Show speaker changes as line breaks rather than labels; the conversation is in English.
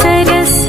sarasa